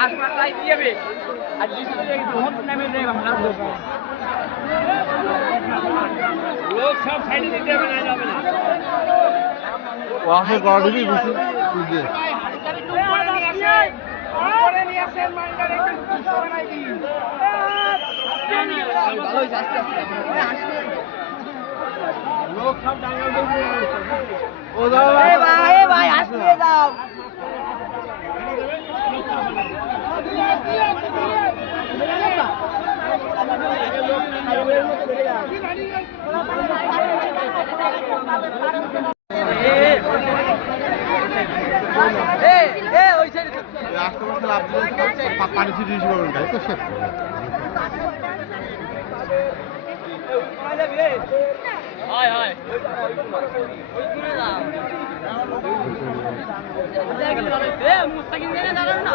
হাসপাতাল যাবে আর লোক সব সাইডে দিতে হবে না যাবে না ওয়াসে লোক সব ডাঙ্গাল দেবে ও দাও পানি ছিটিয়ে বলুন তাই তো হয় হয় মুস্তাকিম দেনে দাঁড়ানো না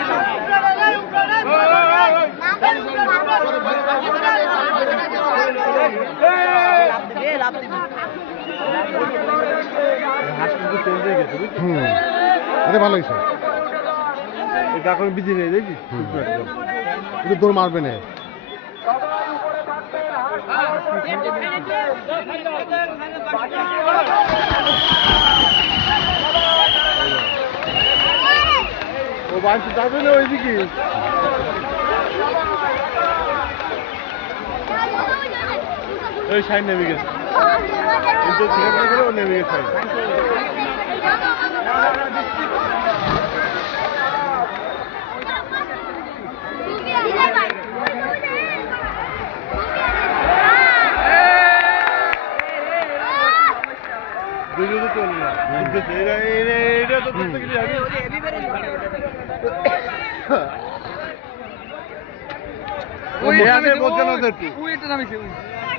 হুম। এটা ভালো হয়েছে। এটা এখন বিধি নেই দেখি দৌড় মারবে না। ও বাড়িতে যাবে না ওইদিকে? ওই সাইড নেমে গেছে। নেমে গেছে বুঝতেছে এটা এটা-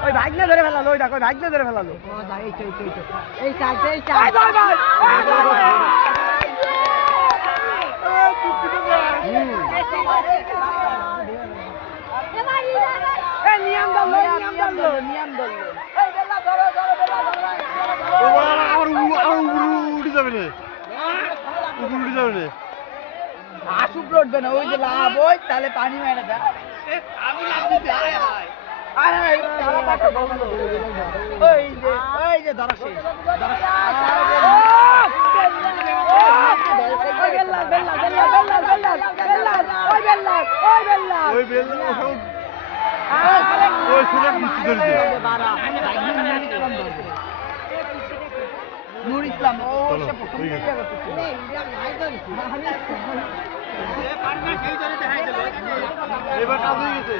ওই ভাগনা ধরে ফেলালো ওই দেখো ভাগনা ধরে ফেলালো এই চাইছে এই নিয়ম ধরলো নিয়ম ধরলো নিয়ম ধরলো ও বাবা, আবার উ- আবার উপরে উঠে যাবে রে উপরে উঠে যাবে না ওই যে লাভ ওই তাহলে পানি মেরে দেয় ওই যে ওই ওই বেল্লাল বেল্লাল বেল্লাল ওই বেল্লাল ওই বেল্লাল ওই বেল ওই ছেলে মিষ্টি ধরেছে নুর ইসলাম ও সে প্রথম ঠিক আছে। এবার কাজ হয়ে গেছে